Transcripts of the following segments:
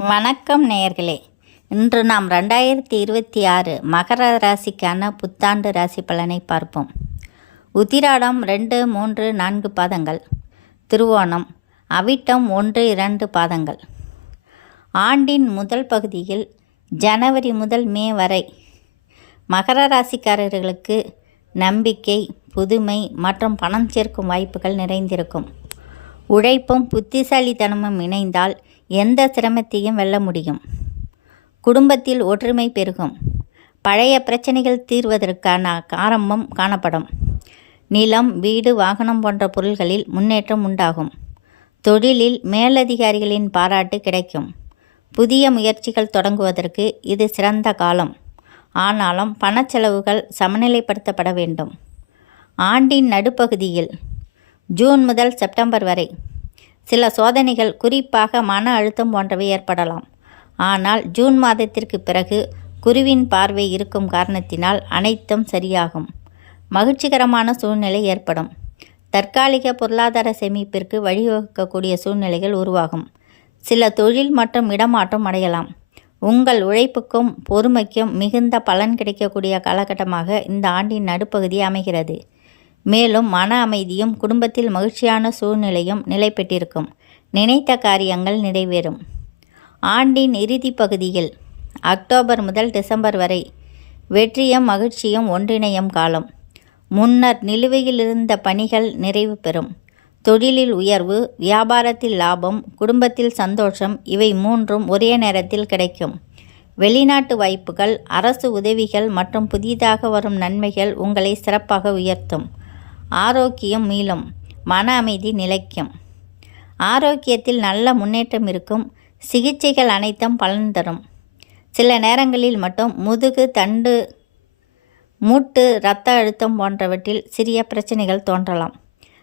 வணக்கம் நேயர்களே. இன்று நாம் ரெண்டாயிரத்தி இருபத்தி ஆறு மகர ராசிக்கான புத்தாண்டு ராசி பலனை பார்ப்போம். உத்திராடம் ரெண்டு மூன்று நான்கு பாதங்கள். திருவோணம் அவிட்டம் ஒன்று இரண்டு பாதங்கள். ஆண்டின் முதல் பகுதியில் ஜனவரி முதல் மே வரை மகர ராசிக்காரர்களுக்கு நம்பிக்கை புதுமை மற்றும் பணம் சேர்க்கும் வாய்ப்புகள் நிறைந்திருக்கும். உழைப்பும் புத்திசாலித்தனமும் இணைந்தால் எந்த சிரமத்தையும் வெல்ல முடியும். குடும்பத்தில் ஒற்றுமை பெருகும். பழைய பிரச்சனைகள் தீர்வதற்கான ஆரம்பம் காணப்படும். நிலம் வீடு வாகனம் போன்ற பொருள்களில் முன்னேற்றம் உண்டாகும். தொழிலில் மேலதிகாரிகளின் பாராட்டு கிடைக்கும். புதிய முயற்சிகள் தொடங்குவதற்கு இது சிறந்த காலம். ஆனாலும் பணச்செலவுகள் சமநிலைப்படுத்தப்பட வேண்டும். ஆண்டின் நடுப்பகுதியில் ஜூன் முதல் செப்டம்பர் வரை சில சோதனைகள் குறிப்பாக மன அழுத்தம் போன்றவை ஏற்படலாம். ஆனால் ஜூன் மாதத்திற்கு பிறகு குருவின் பார்வை இருக்கும் காரணத்தினால் அனைத்தும் சரியாகும். மகிழ்ச்சிகரமான சூழ்நிலை ஏற்படும். தற்காலிக பொருளாதார சேமிப்பிற்கு வழிவகுக்கக்கூடிய சூழ்நிலைகள் உருவாகும். சில தொழில் மற்றும் இடமாற்றம் அடையலாம். உங்கள் உழைப்புக்கும் பொறுமைக்கும் மிகுந்த பலன் கிடைக்கக்கூடிய காலகட்டமாக இந்த ஆண்டின் நடுப்பகுதி அமைகிறது. மேலும் மன அமைதியும் குடும்பத்தில் மகிழ்ச்சியான சூழ்நிலையும் நிலை பெற்றிருக்கும் நினைத்த காரியங்கள் நிறைவேறும். ஆண்டின் இறுதி பகுதியில் அக்டோபர் முதல் டிசம்பர் வரை வெற்றியும் மகிழ்ச்சியும் ஒன்றிணையும் காலம். முன்னர் நிலுவையில் இருந்த பணிகள் நிறைவு பெறும். தொழிலில் உயர்வு வியாபாரத்தில் லாபம் குடும்பத்தில் சந்தோஷம் இவை மூன்றும் ஒரே நேரத்தில் கிடைக்கும். வெளிநாட்டு வாய்ப்புகள் அரசு உதவிகள் மற்றும் புதிதாக வரும் நன்மைகள் உங்களை சிறப்பாக உயர்த்தும். ஆரோக்கியம் மீளும் மன அமைதி நிலைக்கும். ஆரோக்கியத்தில் நல்ல முன்னேற்றம் இருக்கும் சிகிச்சைகள் அனைத்தும் பலன் தரும். சில நேரங்களில் மட்டும் முதுகு தண்டு மூட்டு இரத்த அழுத்தம் போன்றவற்றில் சிறிய பிரச்சனைகள் தோன்றலாம்.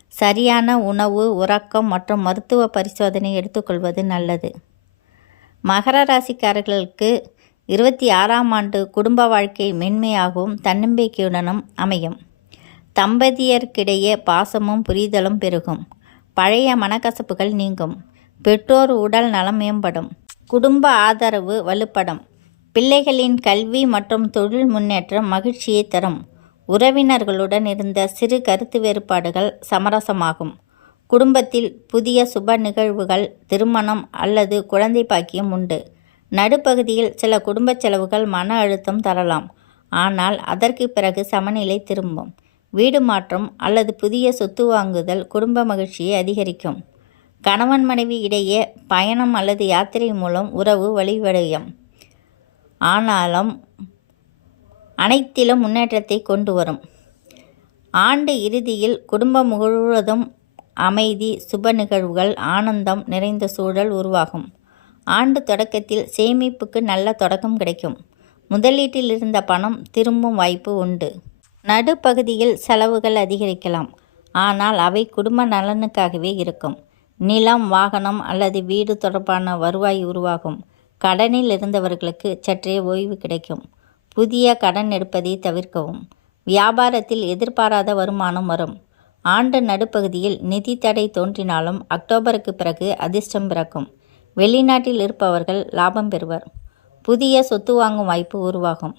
சரியான உணவு உறக்கம் மற்றும் மருத்துவ பரிசோதனை எடுத்துக்கொள்வது நல்லது. மகர ராசிக்காரர்களுக்கு இருபத்தி ஆறாம் ஆண்டு குடும்ப வாழ்க்கை மென்மையாகவும் தன்னம்பிக்கையுடனும் அமையும். தம்பதியர்க்கிடையே பாசமும் புரிதலும் பெருகும். பழைய மனக்கசப்புகள் நீங்கும். பெற்றோர் உடல் நலம் மேம்படும். குடும்ப ஆதரவு வலுப்படும். பிள்ளைகளின் கல்வி மற்றும் தொழில் முன்னேற்றம் மகிழ்ச்சியை தரும். உறவினர்களுடன் இருந்த சிறு கருத்து வேறுபாடுகள் சமரசமாகும். குடும்பத்தில் புதிய சுப நிகழ்வுகள் திருமணம் அல்லது குழந்தை பாக்கியம் உண்டு. நடுப்பகுதியில் சில குடும்ப செலவுகள் மன அழுத்தம் தரலாம். ஆனால் அதற்கு பிறகு சமநிலை திரும்பும். வீடு மாற்றம் அல்லது புதிய சொத்து வாங்குதல் குடும்ப மகிழ்ச்சியை அதிகரிக்கும். கணவன் மனைவி இடையே பயணம் அல்லது யாத்திரை மூலம் உறவு வழிவடையும் ஆனாலும் அனைத்திலும் முன்னேற்றத்தை கொண்டு வரும். ஆண்டு இறுதியில் குடும்பம் முழுவதும் அமைதி சுப நிகழ்வுகள் ஆனந்தம் நிறைந்த சூழல் உருவாகும். ஆண்டு தொடக்கத்தில் சேமிப்புக்கு நல்ல தொடக்கம் கிடைக்கும். முதலீட்டில் இருந்த பணம் திரும்பும் வாய்ப்பு உண்டு. நடுப்பகுதியில் செலவுகள் அதிகரிக்கலாம். ஆனால் அவை குடும்ப நலனுக்காகவே இருக்கும். நிலம் வாகனம் அல்லது வீடு தொடர்பான வருவாய் உருவாகும். கடனில் இருந்தவர்களுக்கு சற்றே ஓய்வு கிடைக்கும். புதிய கடன் எடுப்பதை தவிர்க்கவும். வியாபாரத்தில் எதிர்பாராத வருமானம் வரும். ஆண்டு நடுப்பகுதியில் நிதி தடை தோன்றினாலும் அக்டோபருக்கு பிறகு அதிர்ஷ்டம் பிறக்கும். வெளிநாட்டில் இருப்பவர்கள் லாபம் பெறுவர். புதிய சொத்து வாங்கும் வாய்ப்பு உருவாகும்.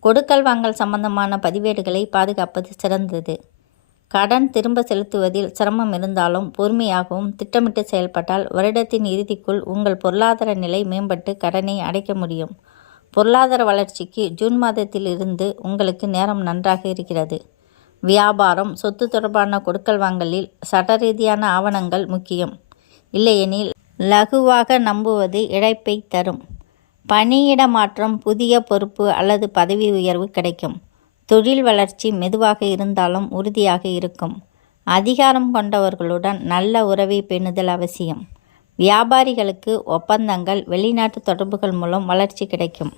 கொடுக்கல் வாங்கல் சம்பந்தமான பதிவேடுகளை பாதுகாப்பது சிறந்தது. கடன் திரும்ப செலுத்துவதில் சிரமம் இருந்தாலும் பொறுமையாகவும் திட்டமிட்டு செயல்பட்டால் வருடத்தின் இறுதிக்குள் உங்கள் பொருளாதார நிலை மேம்பட்டு கடனை அடைக்க முடியும். பொருளாதார வளர்ச்சிக்கு ஜூன் மாதத்தில் இருந்து உங்களுக்கு நேரம் நன்றாக இருக்கிறது. வியாபாரம் சொத்து தொடர்பான கொடுக்கல் வாங்கலில் சட்டரீதியான ஆவணங்கள் முக்கியம். இல்லையெனில் லகுவாக நம்புவது இழைப்பை தரும். பணியிட மாற்றம் புதிய பொறுப்பு அல்லது பதவி உயர்வு கிடைக்கும். தொழில் வளர்ச்சி மெதுவாக இருந்தாலும் உறுதியாக இருக்கும். அதிகாரம் கொண்டவர்களுடன் நல்ல உறவை பேணுதல் அவசியம். வியாபாரிகளுக்கு ஒப்பந்தங்கள் வெளிநாட்டு தொடர்புகள் மூலம் வளர்ச்சி கிடைக்கும்.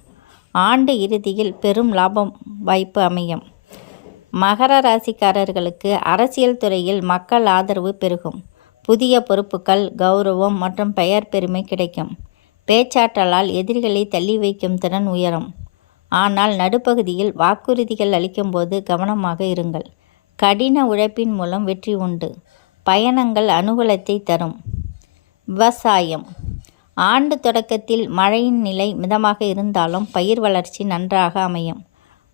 ஆண்டு இறுதியில் பெரும் லாபம் வாய்ப்பு அமையும். மகர ராசிக்காரர்களுக்கு அரசியல் துறையில் மக்கள் ஆதரவு பெருகும். புதிய பொறுப்புகள் கௌரவம் மற்றும் பெயர் பெருமை கிடைக்கும். பேச்சாற்றலால் எதிரிகளை தள்ளி வைக்கும் திறன் உயரும். ஆனால் நடுப்பகுதியில் வாக்குறுதிகள் அளிக்கும்போது கவனமாக இருங்கள். கடின உழைப்பின் மூலம் வெற்றி உண்டு. பயணங்கள் அனுகூலத்தை தரும். விவசாயம். ஆண்டு தொடக்கத்தில் மழையின் நிலை மிதமாக இருந்தாலும் பயிர் வளர்ச்சி நன்றாக அமையும்.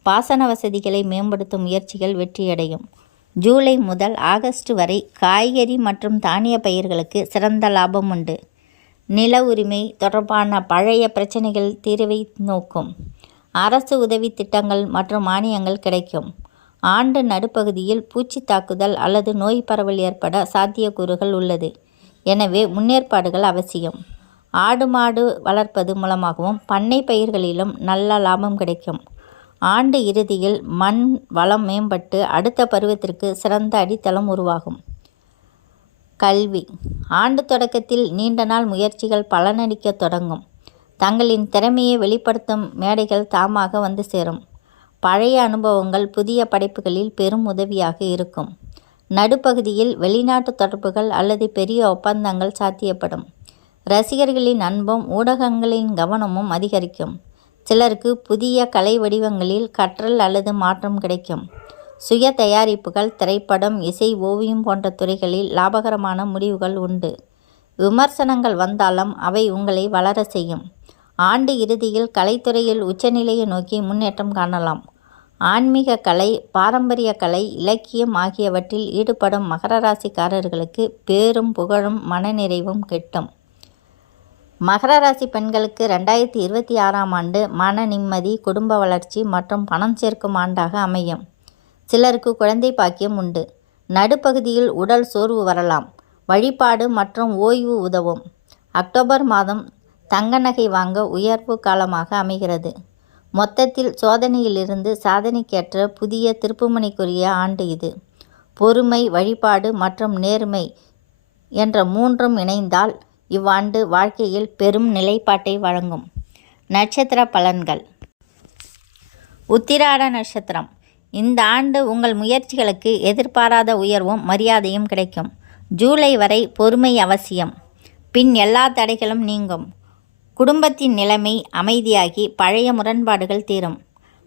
பாசன வசதிகளை மேம்படுத்தும் முயற்சிகள் வெற்றியடையும். ஜூலை முதல் ஆகஸ்ட் வரை காய்கறி மற்றும் தானிய பயிர்களுக்கு சிறந்த லாபம் உண்டு. நில உரிமை தொடர்பான பழைய பிரச்சனைகள் தீர்வை நோக்கும். அரசு உதவி திட்டங்கள் மற்றும் மானியங்கள் கிடைக்கும். ஆண்டு நடுப்பகுதியில் பூச்சி தாக்குதல் அல்லது நோய் பரவல் ஏற்பட சாத்தியக்கூறுகள் உள்ளது. எனவே முன்னேற்பாடுகள் அவசியம். ஆடு மாடு வளர்ப்பது மூலமாகவும் பண்ணை பயிர்களிலும் நல்ல லாபம் கிடைக்கும். ஆண்டு இறுதியில் மண் வளம் மேம்பட்டு அடுத்த பருவத்திற்கு சிறந்த அடித்தளம் உருவாகும். கல்வி. ஆண்டு தொடக்கத்தில் நீண்ட நாள் முயற்சிகள் பலனளிக்க தொடங்கும். தங்களின் திறமையை வெளிப்படுத்தும் மேடைகள் தாமாக வந்து சேரும். பழைய அனுபவங்கள் புதிய படைப்புகளில் பெரும் உதவியாக இருக்கும். நடுப்பகுதியில் வெளிநாட்டு தொடர்புகள் அல்லது பெரிய ஒப்பந்தங்கள் சாத்தியப்படும். ரசிகர்களின் அன்பும் ஊடகங்களின் கவனமும் அதிகரிக்கும். சிலருக்கு புதிய கலை வடிவங்களில் கற்றல் அல்லது மாற்றம் கிடைக்கும். சுய தயாரிப்புகள் திரைப்படம் இசை ஓவியம் போன்ற துறைகளில் லாபகரமான முடிவுகள் உண்டு. விமர்சனங்கள் வந்தாலும் அவை உங்களை வளர செய்யும். ஆண்டு இறுதியில் கலைத்துறையில் உச்சநிலையை நோக்கி முன்னேற்றம் காணலாம். ஆன்மீக கலை பாரம்பரிய கலை இலக்கியம் ஆகியவற்றில் ஈடுபடும் மகர ராசிக்காரர்களுக்கு பேரும் புகழும் மனநிறைவும் கிட்டும். மகர ராசி பெண்களுக்கு ரெண்டாயிரத்தி இருபத்தி ஆறாம் ஆண்டு மன நிம்மதி குடும்ப வளர்ச்சி மற்றும் பணம் சேர்க்கும் ஆண்டாக அமையும். சிலருக்கு குழந்தை பாக்கியம் உண்டு. நடுப்பகுதியில் உடல் சோர்வு வரலாம். வழிபாடு மற்றும் ஓய்வு உதவும். அக்டோபர் மாதம் தங்க நகை வாங்க உயர்வு காலமாக அமைகிறது. மொத்தத்தில் சோதனையிலிருந்து சாதனைக்கேற்ற புதிய திருப்புமணிக்குரிய ஆண்டு இது. பொறுமை வழிபாடு மற்றும் நேர்மை என்ற மூன்றும் இணைந்தால் இவ்வாண்டு வாழ்க்கையில் பெரும் நிலைப்பாட்டை வழங்கும். நட்சத்திர பலன்கள். உத்திராட நட்சத்திரம். இந்த ஆண்டு உங்கள் முயற்சிகளுக்கு எதிர்பாராத உயர்வும் மரியாதையும் கிடைக்கும். ஜூலை வரை பொறுமை அவசியம். பின் எல்லா தடைகளும் நீங்கும். குடும்பத்தின் நிலைமை அமைதியாகி பழைய முரண்பாடுகள் தீரும்.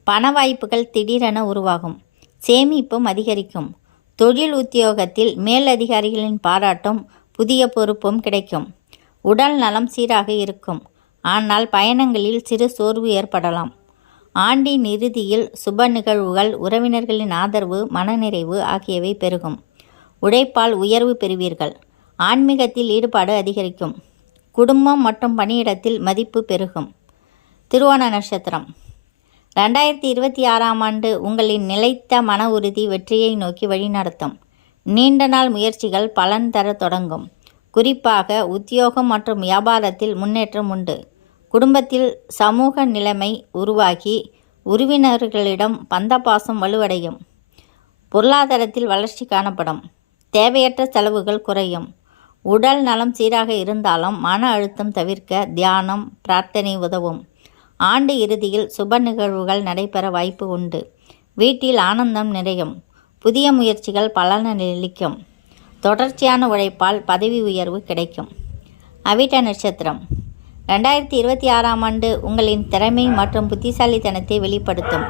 பண வாய்ப்புகள் திடீரென உருவாகும். சேமிப்பும் அதிகரிக்கும். தொழில் உத்தியோகத்தில் மேலதிகாரிகளின் பாராட்டும் புதிய பொறுப்பும் கிடைக்கும். உடல் நலம் சீராக இருக்கும். ஆனால் பயணங்களில் சிறு சோர்வு ஏற்படலாம். ஆண்டின் இறுதியில் சுப நிகழ்வுகள் உறவினர்களின் ஆதரவு மனநிறைவு ஆகியவை பெருகும். உழைப்பால் உயர்வு பெறுவீர்கள். ஆன்மீகத்தில் ஈடுபாடு அதிகரிக்கும். குடும்பம் மற்றும் பணியிடத்தில் மதிப்பு பெருகும். திருவோண நட்சத்திரம். ரெண்டாயிரத்தி இருபத்தி ஆறாம் ஆண்டு உங்களின் நிலைத்த மன உறுதி வெற்றியை நோக்கி வழிநடத்தும். நீண்ட நாள் முயற்சிகள் பலன் தர தொடங்கும். குறிப்பாக உத்தியோகம் மற்றும் வியாபாரத்தில் முன்னேற்றம் உண்டு. குடும்பத்தில் சமூக நிலைமை உருவாகி உறவினர்களிடம் பந்தபாசம் வலுவடையும். பொருளாதாரத்தில் வளர்ச்சி காணப்படும். தேவையற்ற செலவுகள் குறையும். உடல் நலம் சீராக இருந்தாலும் மன அழுத்தம் தவிர்க்க தியானம் பிரார்த்தனை உதவும். ஆண்டு இறுதியில் சுப நிகழ்வுகள் நடைபெற வாய்ப்பு உண்டு. வீட்டில் ஆனந்தம் நிறையும். புதிய முயற்சிகள் பலனளிக்கும் தொடர்ச்சியான உழைப்பால் பதவி உயர்வு கிடைக்கும். அவிட்ட நட்சத்திரம். ரெண்டாயிரத்தி இருபத்தி ஆறாம் ஆண்டு உங்களின் திறமை மற்றும் புத்திசாலித்தனத்தை வெளிப்படுத்தும்.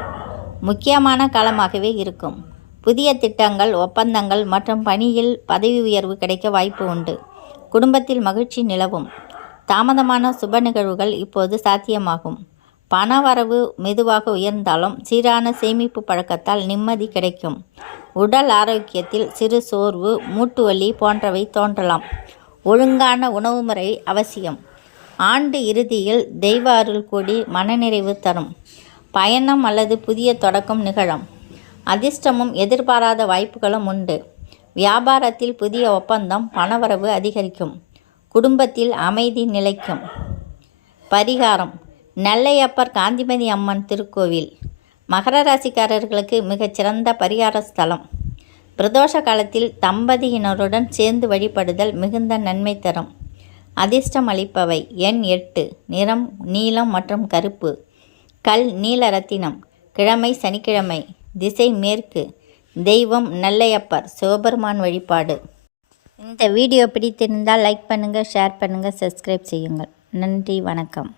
முக்கியமான காலமாகவே இருக்கும். புதிய திட்டங்கள் ஒப்பந்தங்கள் மற்றும் பணியில் பதவி உயர்வு கிடைக்க வாய்ப்பு உண்டு. குடும்பத்தில் மகிழ்ச்சி நிலவும். தாமதமான சுப நிகழ்வுகள் இப்போது சாத்தியமாகும். பண வரவு மெதுவாக உயர்ந்தாலும் சீரான சேமிப்பு பழக்கத்தால் நிம்மதி கிடைக்கும். உடல் ஆரோக்கியத்தில் சிறு சோர்வு மூட்டு வலி போன்றவை தோன்றலாம். ஒழுங்கான உணவு முறை அவசியம். ஆண்டு இறுதியில் தெய்வ அருள் கூடி மனநிறைவு தரும். பயணம் அல்லது புதிய தொடக்கம் நிகழும். அதிர்ஷ்டமும் எதிர்பாராத வாய்ப்புகளும் உண்டு. வியாபாரத்தில் புதிய ஒப்பந்தம் பணவரவு அதிகரிக்கும். குடும்பத்தில் அமைதி நிலைக்கும். பரிகாரம். நெல்லையப்பர் காந்திமதி அம்மன் திருக்கோவில். மகர ராசிக்காரர்களுக்கு மிகச்சிறந்த பரிகார ஸ்தலம். பிரதோஷ காலத்தில் தம்பதியினருடன் சேர்ந்து வழிபடுதல் மிகுந்த நன்மை தரும். அதிர்ஷ்டம் அளிப்பவை எண் எட்டு நிறம் நீலம் மற்றும் கருப்பு. கல் நீல ரத்தினம். கிழமை சனிக்கிழமை. திசை மேற்கு. தெய்வம் நல்லையப்பர். சிவபெருமான் வழிபாடு. இந்த வீடியோ பிடித்திருந்தால் லைக் பண்ணுங்கள் ஷேர் பண்ணுங்கள் சப்ஸ்கிரைப் செய்யுங்கள். நன்றி வணக்கம்.